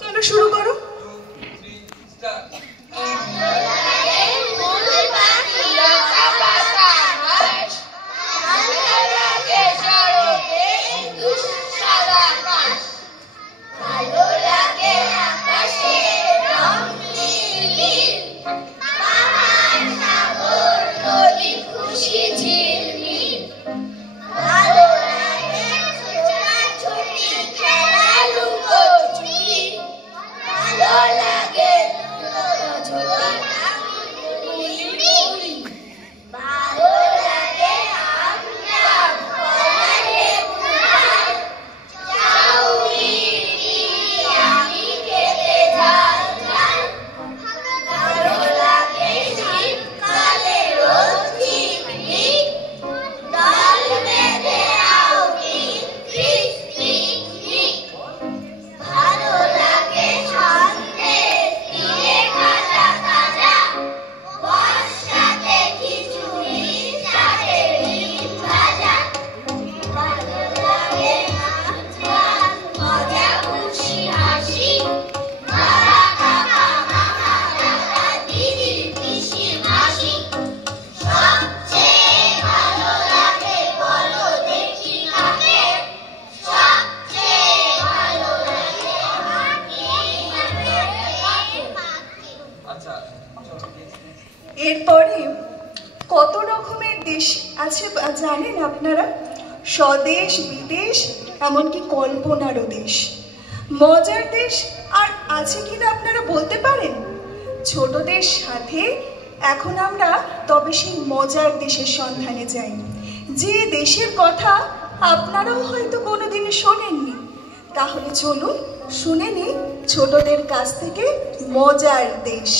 চলো শুরু করো। এরপরে কত রকমের দেশ আছে জানেন আপনারা? স্বদেশ, বিদেশ, এমনকি কল্পনারও দেশ। মজার দেশ আর আছে কিনা আপনারা বলতে পারেন? ছোটদের সাথে এখন আমরা তবে সেই মজার দেশের সন্ধানে যাই, যে দেশের কথা আপনারাও হয়তো কোনোদিনও শোনেননি। তাহলে চলুন শুনে নিই ছোটদের কাছ থেকে মজার দেশ।